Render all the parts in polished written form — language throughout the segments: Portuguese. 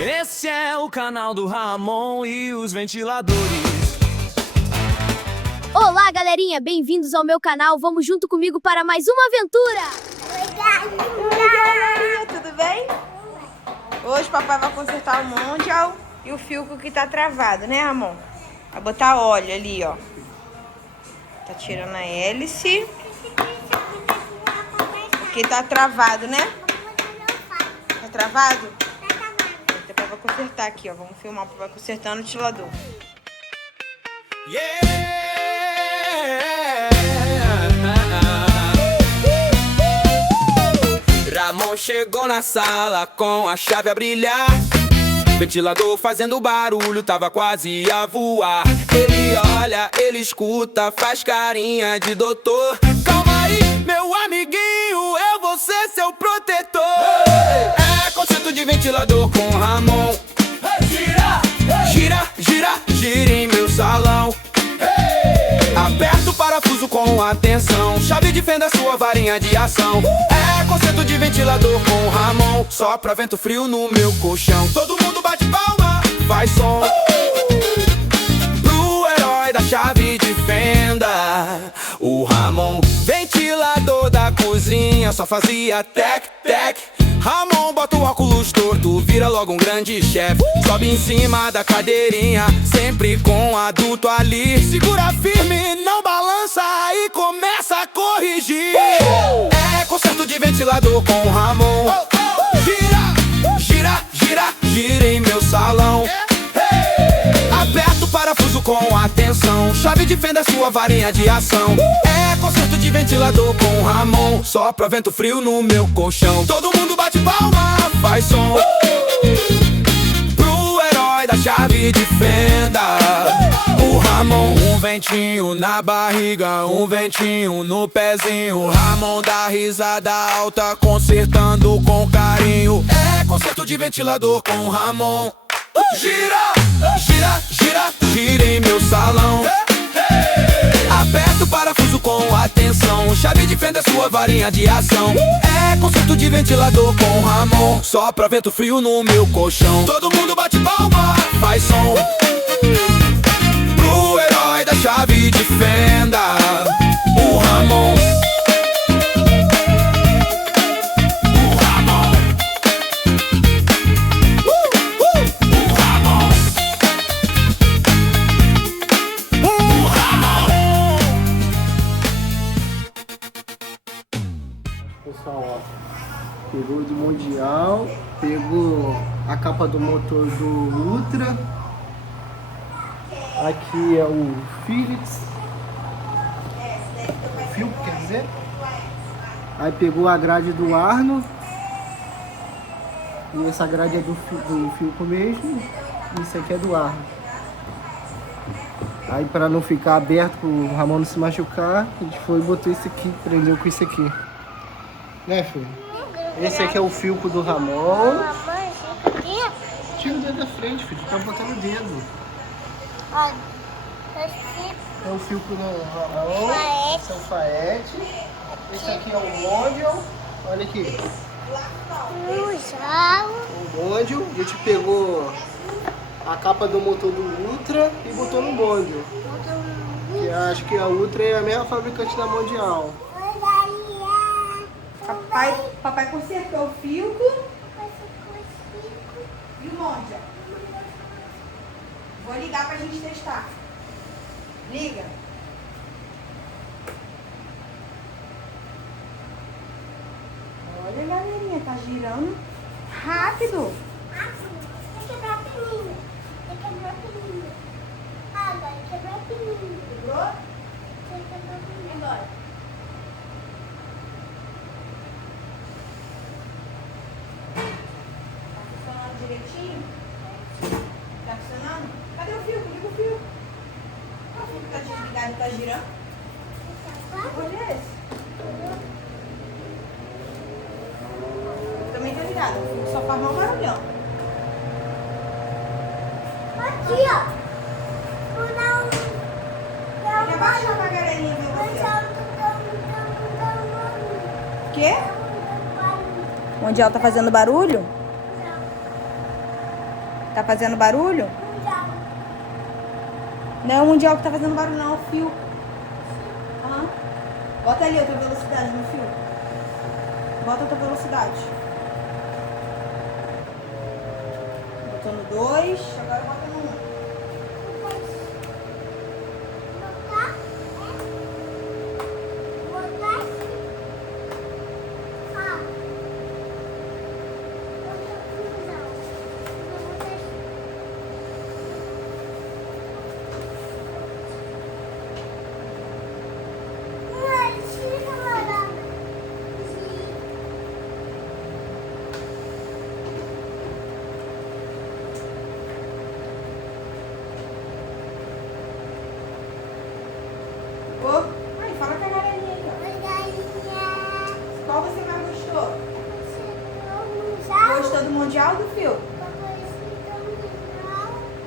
Esse é o canal do Ramon e os ventiladores. Olá, galerinha! Bem-vindos ao meu canal. Vamos junto comigo para mais uma aventura! Oi, galerinha, tudo bem? Hoje papai vai consertar o Mondial e o fio que tá travado, né, Ramon? Vai botar óleo ali, ó. Tá tirando a hélice. Porque tá travado, né? Tá travado? O papai vai consertar aqui, ó. Vamos filmar o papai consertando o ventilador. Ramon chegou na sala com a chave a brilhar. Ventilador fazendo barulho, tava quase a voar. Ele olha, ele escuta, faz carinha de doutor. Calma aí, meu amiguinho, eu vou ser seu protetor. É conceito de ventilador com Ramon. Gira, gira, gira, gira em meu salão. Aperta o parafuso com atenção. Chave de fenda, sua varinha de ação. É conceito de ventilador com Ramon. Sopra vento frio no meu colchão. Todo mundo bate palma, faz som. Pro herói da chave de fenda, o Ramon. Ventilador da cozinha só fazia tec, tec. Ramon bota o óculos torto, vira logo um grande chefe. Sobe em cima da cadeirinha, sempre com o adulto ali. Segura firme, não balança e começa a corrigir. É concerto de ventilador com Ramon. Gira, gira, gira, gira em meu salão. Aperta o parafuso com atenção. Chave de fenda, sua varinha de ação. É concerto de ventilador com Ramon. Sopra vento frio no meu colchão. Todo mundo bate palma, faz som. Pro herói da chave de fenda, o Ramon. Um ventinho na barriga, um ventinho no pezinho. Ramon dá risada alta, consertando com carinho. É concerto de ventilador com Ramon. Gira, gira, gira, gira em meu salão. Aperta o parafuso com atenção. Chave de fenda, sua varinha de ação. É concerto de ventilador com Ramon. Sopra vento frio no meu colchão. Todo mundo bate palma, faz som. Pro herói da chave de fenda, o Ramon. Pessoal, ó, pegou do Mundial, pegou a capa do motor do Ultra. Aqui é o Philips, fio, quer dizer. Aí pegou a grade do Arno. E essa grade é do Filco mesmo. E isso aqui é do Arno. Aí para não ficar aberto, para o Ramon não se machucar, a gente foi e botou isso aqui, prendeu com isso aqui. Né, filho? Esse aqui é o filco do Ramon. Mamãe, fica aqui. Tira o dedo da frente, filho. Tá botando o dedo. Olha, esse É o filco do Ramon. Faete. Esse é o Faete. Esse aqui é o Mondial. Olha aqui. usava. O Mondial. A gente pegou a capa do motor do Ultra e botou no Mondial. Que acho que a Ultra é a mesma fabricante da Mundial. Papai consertou o Filco e o Mondial. Vou ligar pra gente testar. Liga. Olha, galerinha, tá girando rápido. Tem que quebrar a peninha. Tem que quebrar a peninha. Agora, quebrar a peninha. Quebrou? Tem que quebrar a peninha. Agora. Tá funcionando direitinho? Tá funcionando? Cadê o fio? Liga o fio. O fio que tá desligado tá girando? Olha esse. Também tá ligado. O fio só faz mal barulhão. Aqui, ó. Ele abaixou pra galerinha ver você. O quê? O Mundial tá fazendo barulho? Tá fazendo barulho? Mundial. Não é o mundial que tá fazendo barulho, não, é o fio. Aham. Bota ali a tua velocidade no fio. Bota a tua velocidade. Botou no 2, agora bota no 1. Botar. Botar. Ah. Botar cruzão. Ai, fala com a galerinha aí, ó. Qual você mais gostou? Gostou do mundial ou do fio?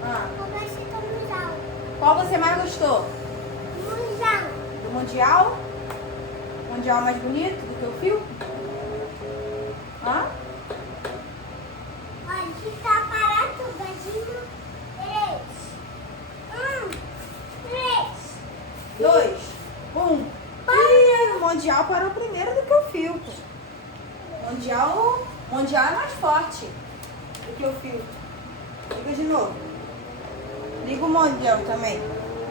Ah. Qual você mais gostou? Do mundial? Mundial mais bonito do que o fio? Hã? Dois. Um. Ih, o mundial parou primeiro do que o fio. Pô. Mundial é mais forte do que o fio. Liga de novo. Liga o mundial também.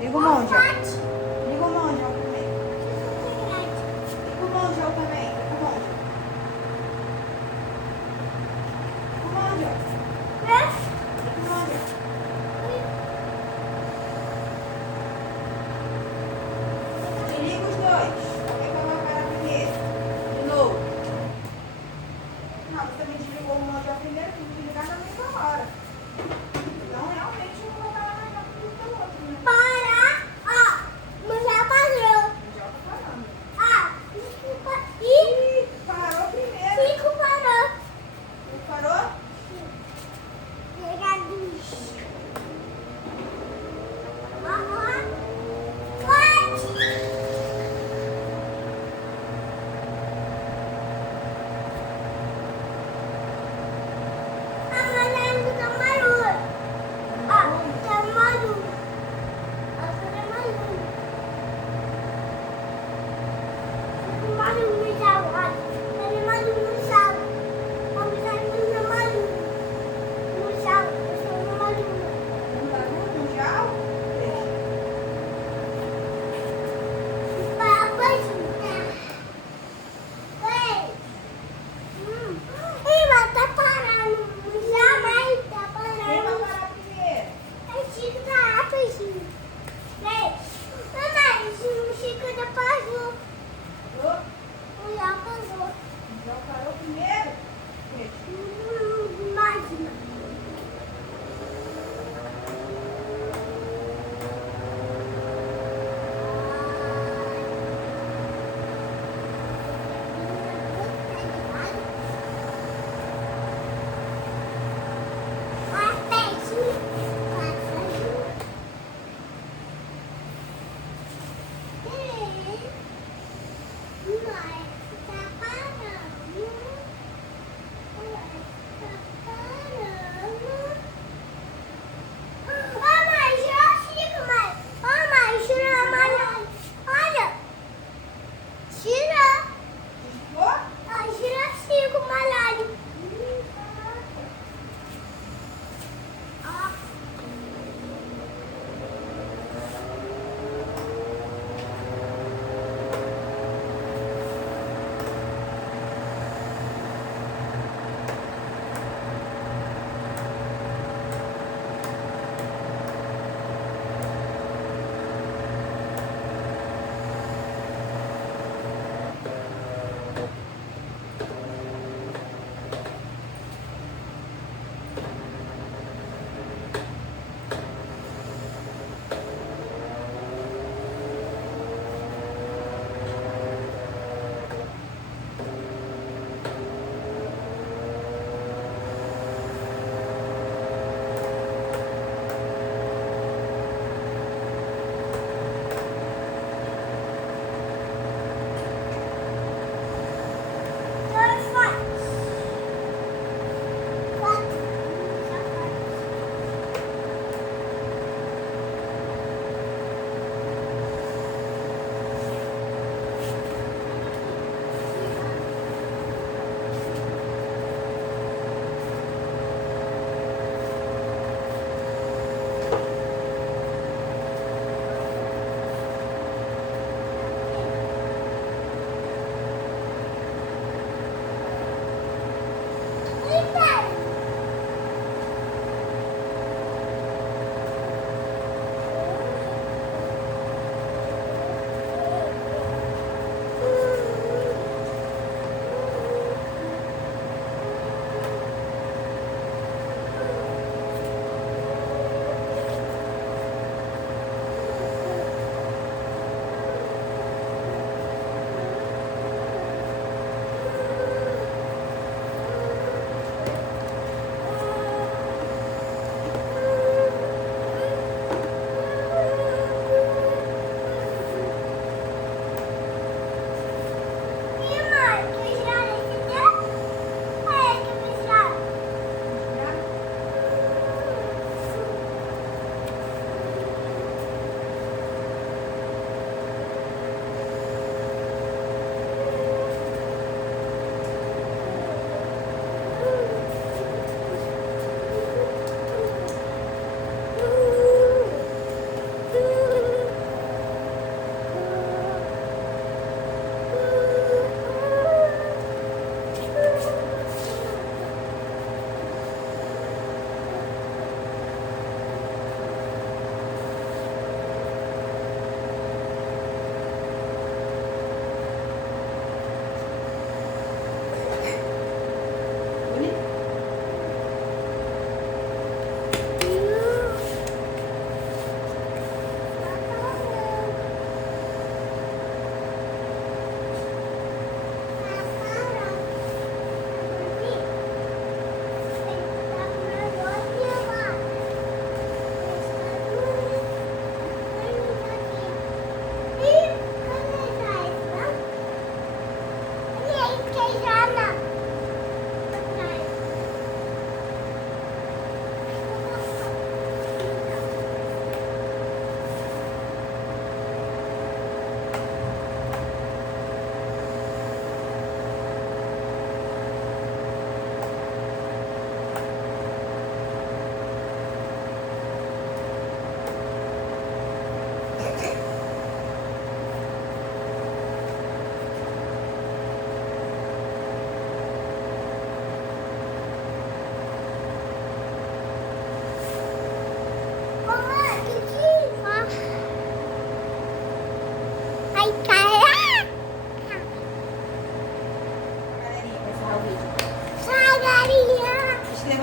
Liga o mundial. Liga o mundial também. Liga o mundial também. Liga o mundial. Liga o mundial. Liga o mundial. E liga os dois. Quem vai marcar primeiro? De novo. Não, você me desligou o mundial primeiro, tem que ligar na mesma hora. Então, realmente, não vou parar mais rápido do que o outro, né? Mundial tá parando. Ih, parou primeiro. Parou?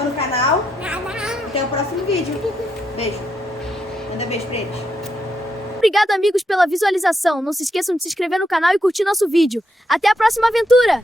no canal. Nada. Até o próximo vídeo. Beijo. Manda beijo pra eles. Obrigado, amigos, pela visualização. Não se esqueçam de se inscrever no canal e curtir nosso vídeo. Até a próxima aventura!